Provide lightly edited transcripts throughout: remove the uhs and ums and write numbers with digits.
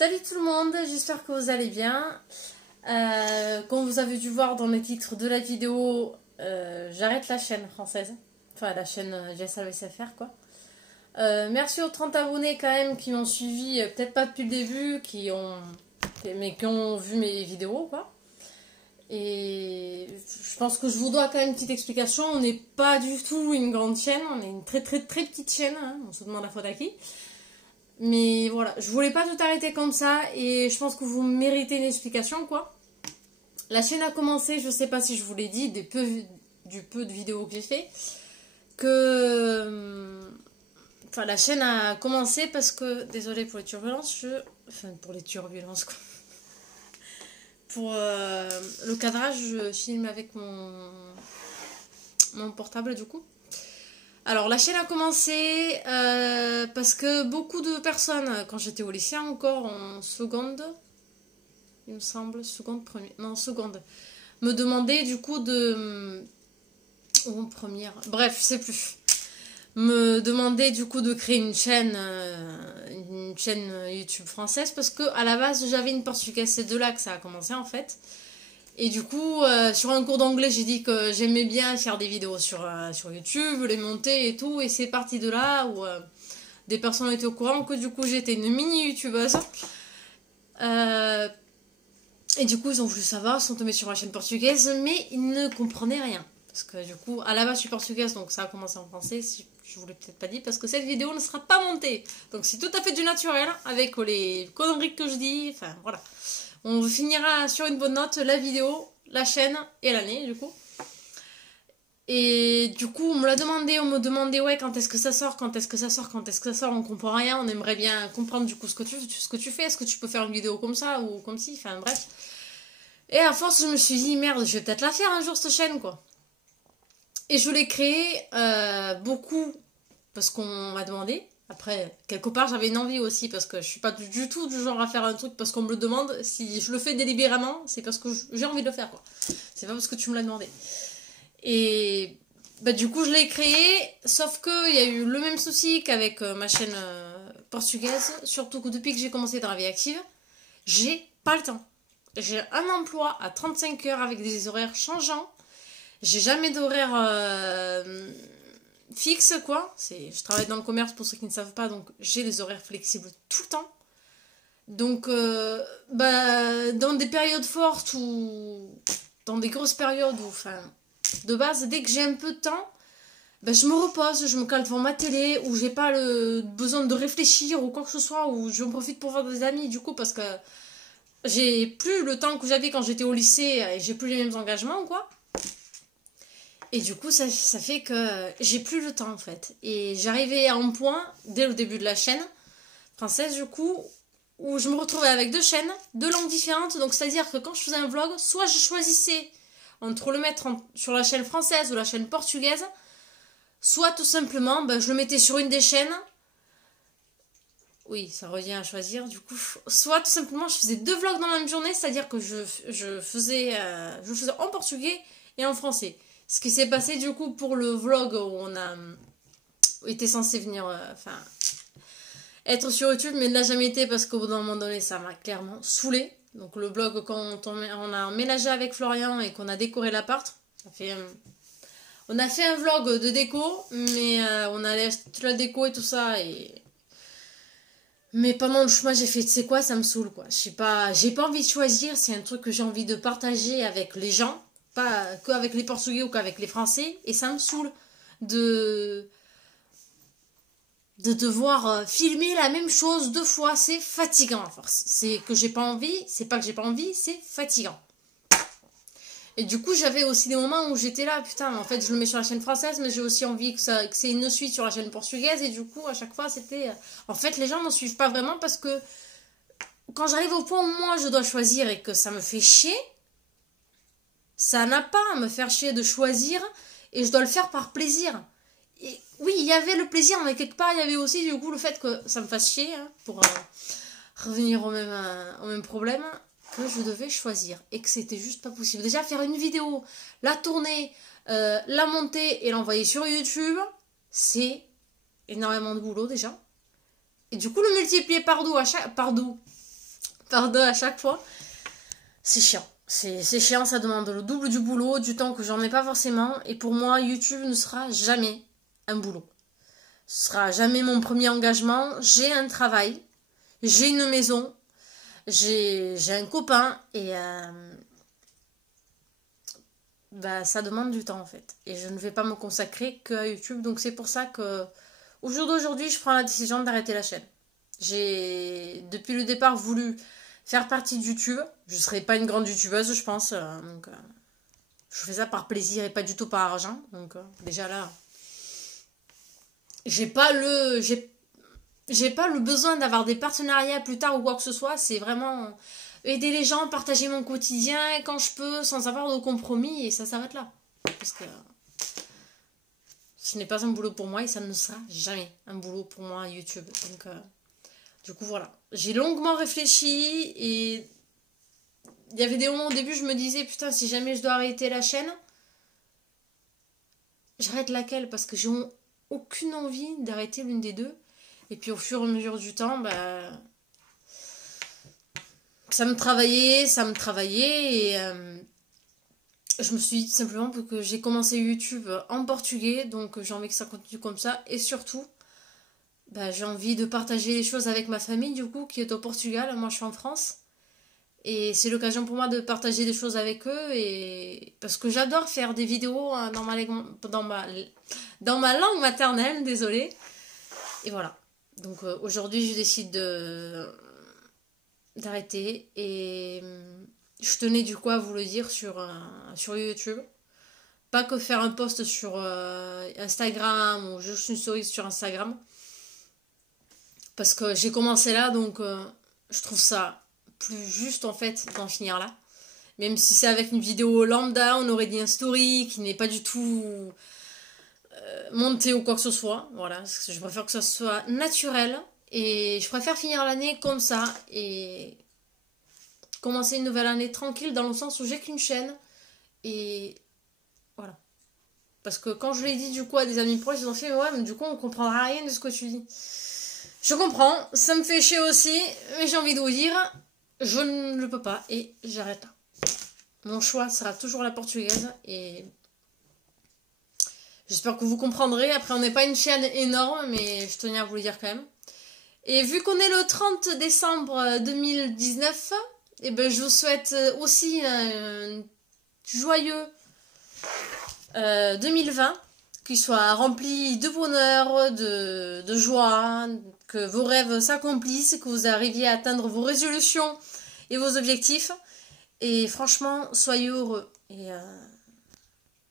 Salut tout le monde, j'espère que vous allez bien. Comme vous avez dû voir dans le titre de la vidéo, j'arrête la chaîne française. Enfin la chaîne GSAVSFR quoi. Merci aux 30 abonnés quand même qui m'ont suivi, peut-être pas depuis le début, mais qui ont vu mes vidéos quoi. Et je pense que je vous dois quand même une petite explication. On n'est pas du tout une grande chaîne, on est une très petite chaîne, hein. On se demande la faute à qui. Mais voilà, je voulais pas tout arrêter comme ça et je pense que vous méritez une explication quoi. La chaîne a commencé, je sais pas si je vous l'ai dit, du peu de vidéos que j'ai fait, enfin la chaîne a commencé parce que, désolée pour les turbulences, pour les turbulences quoi. Pour le cadrage, je filme avec mon portable du coup. Alors la chaîne a commencé parce que beaucoup de personnes, quand j'étais au lycée encore en seconde, il me semble, seconde, me demandaient du coup ou en première, bref, je sais plus, me demandaient du coup de créer une chaîne YouTube française parce que à la base j'avais une portugaise, c'est de là que ça a commencé en fait. Et du coup, sur un cours d'anglais, j'ai dit que j'aimais bien faire des vidéos sur YouTube, les monter et tout. Et c'est parti de là où des personnes étaient au courant que du coup j'étais une mini-youtubeuse. Et du coup, ils ont voulu savoir, ils sont tombés sur la chaîne portugaise, mais ils ne comprenaient rien. Parce que du coup, à la base, je suis portugaise, donc ça a commencé en français. Si je vous l'ai peut-être pas dit, parce que cette vidéo ne sera pas montée. Donc c'est tout à fait du naturel, avec les conneries que je dis. Enfin, voilà. On finira sur une bonne note, la vidéo, la chaîne et l'année du coup. Et du coup, on me demandait ouais, quand est-ce que ça sort, on comprend rien, on aimerait bien comprendre du coup ce que tu fais, est-ce que tu peux faire une vidéo comme ça ou comme ci, enfin bref. Et à force, je me suis dit merde, je vais peut-être la faire un jour cette chaîne quoi. Et je l'ai créée beaucoup parce qu'on m'a demandé. Après, quelque part, j'avais une envie aussi parce que je suis pas du tout du genre à faire un truc parce qu'on me le demande. Si je le fais délibérément, c'est parce que j'ai envie de le faire, quoi. C'est pas parce que tu me l'as demandé. Et bah, du coup, je l'ai créé, sauf qu'il y a eu le même souci qu'avec ma chaîne portugaise. Surtout que depuis que j'ai commencé dans la vie active, j'ai pas le temps. J'ai un emploi à 35 heures avec des horaires changeants. J'ai jamais d'horaire fixe quoi, je travaille dans le commerce pour ceux qui ne savent pas, donc j'ai des horaires flexibles tout le temps. Donc dans des périodes fortes ou dans des grosses périodes où, enfin, de base, dès que j'ai un peu de temps, je me repose, je me cale devant ma télé, ou j'ai pas le besoin de réfléchir ou quoi que ce soit, ou je me profite pour voir des amis du coup parce que j'ai plus le temps que j'avais quand j'étais au lycée et j'ai plus les mêmes engagements quoi. Et du coup, ça fait que j'ai plus le temps en fait. Et j'arrivais à un point, dès le début de la chaîne française du coup, où je me retrouvais avec deux chaînes, deux langues différentes. Donc c'est-à-dire que quand je faisais un vlog, soit je choisissais entre le mettre sur la chaîne française ou la chaîne portugaise, soit tout simplement, je le mettais sur une des chaînes. Oui, ça revient à choisir du coup. Soit tout simplement, je faisais deux vlogs dans la même journée, c'est-à-dire que je faisais en portugais et en français. Ce qui s'est passé du coup pour le vlog où on a été censé venir être sur YouTube, mais ne l'a jamais été parce qu'au bout d'un moment donné ça m'a clairement saoulé. Donc le vlog quand on a emménagé avec Florian et qu'on a décoré l'appart, on a fait un vlog de déco, mais on a toute la déco et tout ça mais pendant le chemin j'ai fait tu sais quoi, ça me saoule quoi. J'ai pas envie de choisir, c'est un truc que j'ai envie de partager avec les gens. Pas qu'avec les Portugais ou qu'avec les Français, et ça me saoule de devoir filmer la même chose deux fois, c'est fatigant à force. C'est que j'ai pas envie, c'est pas que j'ai pas envie, c'est fatigant. Et du coup, j'avais aussi des moments où j'étais là, putain, en fait, je le mets sur la chaîne française, mais j'ai aussi envie que c'est une suite sur la chaîne portugaise, et du coup, à chaque fois, c'était... En fait, les gens ne suivent pas vraiment parce que quand j'arrive au point où moi, je dois choisir et que ça me fait chier, ça n'a pas à me faire chier de choisir et je dois le faire par plaisir. Et oui, il y avait le plaisir, mais quelque part, il y avait aussi du coup le fait que ça me fasse chier, hein, pour revenir au même problème, que je devais choisir et que c'était juste pas possible. Déjà, faire une vidéo, la tourner, la monter et l'envoyer sur YouTube, c'est énormément de boulot déjà. Et du coup, le multiplier par 2 par 2 à chaque fois. C'est chiant. C'est chiant, ça demande le double du boulot, du temps que j'en ai pas forcément. Et pour moi, YouTube ne sera jamais un boulot. Ce sera jamais mon premier engagement. J'ai un travail, j'ai une maison, j'ai un copain et ça demande du temps en fait. Et je ne vais pas me consacrer que à YouTube. Donc c'est pour ça que au jour d'aujourd'hui, je prends la décision d'arrêter la chaîne. J'ai depuis le départ voulu faire partie de YouTube. Je ne serai pas une grande youtubeuse, je pense. Je fais ça par plaisir et pas du tout par argent. Donc déjà là, j'ai pas le besoin d'avoir des partenariats plus tard ou quoi que ce soit. C'est vraiment aider les gens, partager mon quotidien quand je peux, sans avoir de compromis. Et ça s'arrête là. Parce que ce n'est pas un boulot pour moi et ça ne sera jamais un boulot pour moi YouTube. Donc du coup voilà. J'ai longuement réfléchi et il y avait des moments au début je me disais putain si jamais je dois arrêter la chaîne, j'arrête laquelle parce que j'ai aucune envie d'arrêter l'une des deux. Et puis au fur et à mesure du temps, ça me travaillait et je me suis dit simplement que j'ai commencé YouTube en portugais, donc j'ai envie que ça continue comme ça. Et surtout, j'ai envie de partager les choses avec ma famille du coup qui est au Portugal, moi je suis en France. Et c'est l'occasion pour moi de partager des choses avec eux et parce que j'adore faire des vidéos dans ma langue maternelle, désolée. Et voilà. Donc aujourd'hui je décide d'arrêter et je tenais du coup à vous le dire sur YouTube. Pas que faire un post sur Instagram ou juste une story sur Instagram. Parce que j'ai commencé là donc je trouve ça plus juste en fait d'en finir là. Même si c'est avec une vidéo lambda, on aurait dit un story qui n'est pas du tout monté ou quoi que ce soit. Voilà, parce que je préfère que ça soit naturel. Et je préfère finir l'année comme ça et commencer une nouvelle année tranquille dans le sens où j'ai qu'une chaîne. Et voilà. Parce que quand je l'ai dit du coup à des amis proches, ils ont fait ouais mais du coup on comprendra rien de ce que tu dis. Je comprends, ça me fait chier aussi, mais j'ai envie de vous dire, je ne le peux pas et j'arrête là. Mon choix sera toujours la portugaise et j'espère que vous comprendrez. Après, on n'est pas une chaîne énorme, mais je tenais à vous le dire quand même. Et vu qu'on est le 30 décembre 2019, je vous souhaite aussi un joyeux 2020, qui soit rempli de bonheur, de joie, que vos rêves s'accomplissent, que vous arriviez à atteindre vos résolutions et vos objectifs. Et franchement, soyez heureux. Et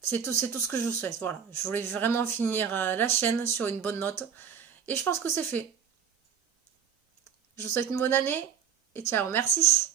c'est tout ce que je vous souhaite. Voilà, je voulais vraiment finir la chaîne sur une bonne note. Et je pense que c'est fait. Je vous souhaite une bonne année et ciao, merci.